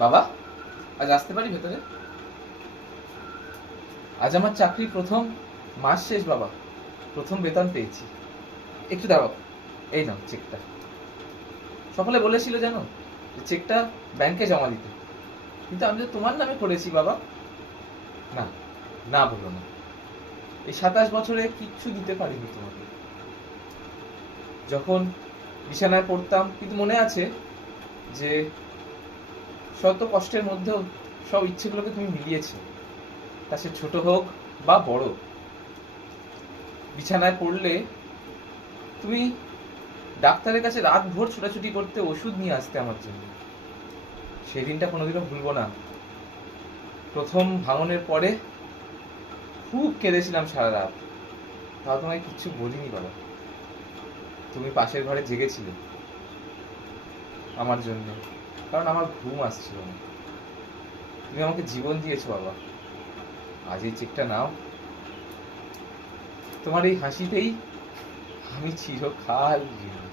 বাবা, আজ আসতে পারি ভেতরে? আজ আমার চাকরি প্রথম মাস শেষ বাবা, প্রথম বেতন পেয়েছি। একটু দাঁড়াও, এই নাও চেকটা। সকলে বলেছিল জানো যে চেকটা ব্যাংকে জমা দিতে, কিন্তু আমি তো তোমার নামে করেছি বাবা। না, না বলো না। এই 27 বছরে কিচ্ছু দিতে পারিনি তোমাকে। যখন বিছানায় পড়তাম, কিন্তু মনে আছে যে শত কষ্টের মধ্যেও সব ইচ্ছেগুলোকে তুমি মিলিয়েছো, তা সে ছোট হোক বা বড়। বিছানায় পড়লে তুমি ডাক্তারের কাছে রাত ভোর ছোটাছুটি করতে, ওষুধ নিয়ে আসতে আমার জন্য। সেই দিনটা কোনোদিনও ভুলবো না। প্রথম ভাঙনের পরে খুব কেঁদেছিলাম সারা রাত, তাও তোমায় কিচ্ছু বলিনি বাবা। তুমি পাশের ঘরে জেগেছিলে আমার জন্য, কারণ আমার ঘুম আসছিল না। তুমি আমাকে জীবন দিয়েছো বাবা। আজ এই চেকটা নাও। তোমার এই হাসিতেই আমি চিরকাল ঋণী।